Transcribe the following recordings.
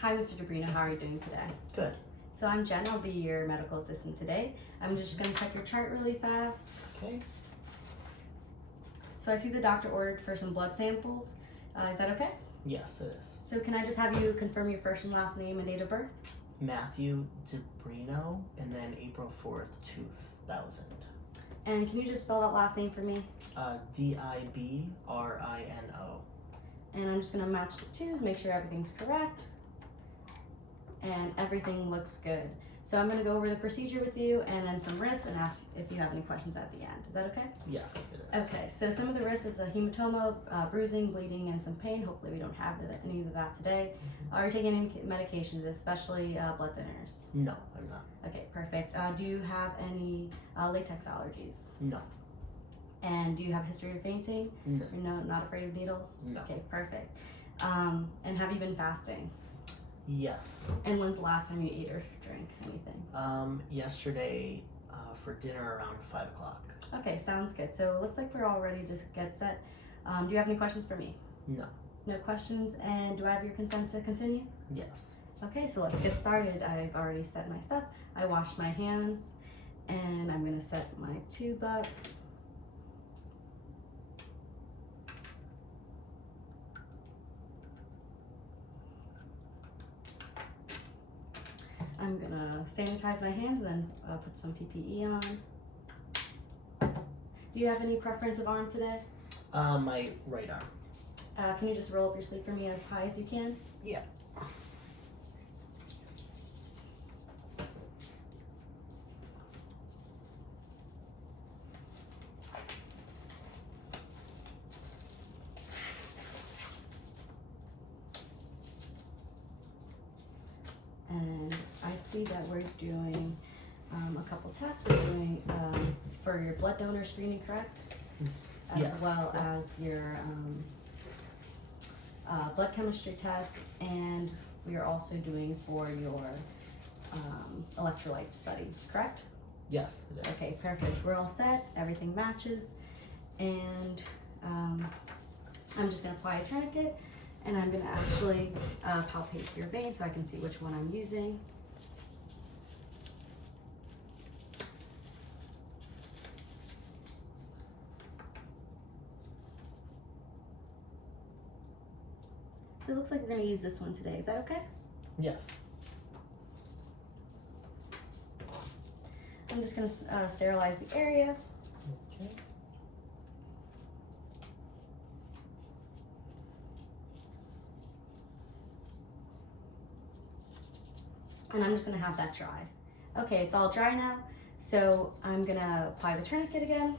Hi, Mr. Debrino. How are you doing today? Good. So I'm Jen. I'll be your medical assistant today. I'm just going to check your chart really fast. Okay. So I see the doctor ordered for some blood samples. Is that okay? Yes, it is. So can I just have you confirm your first and last name and date of birth? Matthew Debrino, and then April 4th, 2000. And can you just spell that last name for me? Dibrino. And I'm just going to match the two, make sure everything's correct. And everything looks good. So I'm going to go over the procedure with you and then some risks and ask if you have any questions at the end. Is that okay? Yes, it is. Okay, so some of the risks is a hematoma, bruising, bleeding, and some pain. Hopefully we don't have any of that today. Are you taking any medications, especially blood thinners? No, I'm not. Okay, perfect. Do you have any latex allergies? No. And do you have a history of fainting? No. You're not afraid of needles? No. Okay, perfect. And have you been fasting? Yes. And when's the last time you ate or drank anything? Yesterday for dinner around 5 o'clock. Okay, sounds good. So it looks like we're all ready to get set. Do you have any questions for me? No. No questions. And do I have your consent to continue? Yes. Okay, so let's get started. I've already set my stuff. I washed my hands and I'm gonna set my tube up. I'm gonna sanitize my hands and then put some PPE on. Do you have any preference of arm today? My right arm. Can you just roll up your sleeve for me as high as you can? Yeah. And I see that we're doing a couple tests. We're doing for your blood donor screening, correct? As Yes. well as your blood chemistry test, and we are also doing for your electrolytes study, correct? Yes, it is. Okay, perfect. We're all set. Everything matches. And I'm just going to apply a tourniquet, and I'm going to actually palpate your vein so I can see which one I'm using. So it looks like we're going to use this one today. Is that okay? Yes. I'm just going to sterilize the area. Okay. And I'm just going to have that dry. Okay, it's all dry now. So I'm going to apply the tourniquet again.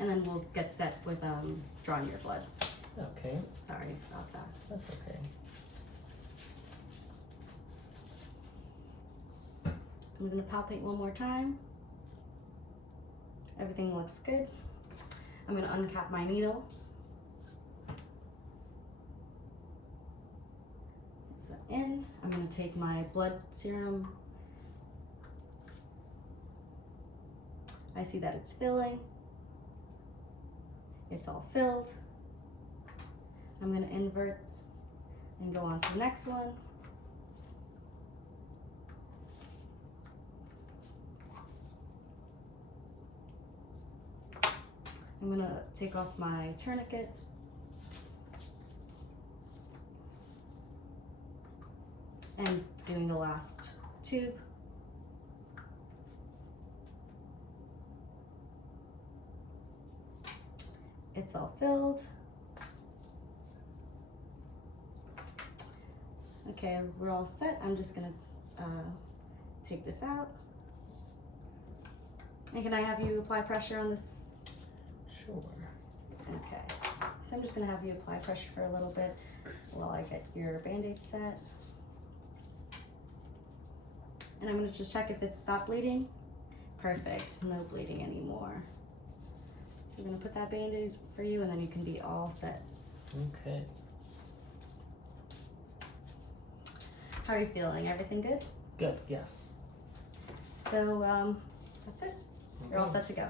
And then we'll get set with drawing your blood. Okay. Sorry about that. That's okay. I'm going to palpate one more time. Everything looks good. I'm going to uncap my needle. So in, I'm going to take my blood serum. I see that it's filling. It's all filled. I'm going to invert and go on to the next one. I'm going to take off my tourniquet. And doing the last tube. It's all filled. Okay, we're all set. I'm just gonna take this out. And can I have you apply pressure on this? Sure. Okay, so I'm just gonna have you apply pressure for a little bit while I get your Band-Aid set. And I'm gonna just check if it's stopped bleeding. Perfect, no bleeding anymore. So we're gonna put that Band-Aid for you and then you can be all set. Okay. How are you feeling? Everything good? Good, yes. So that's it. You're all set to go.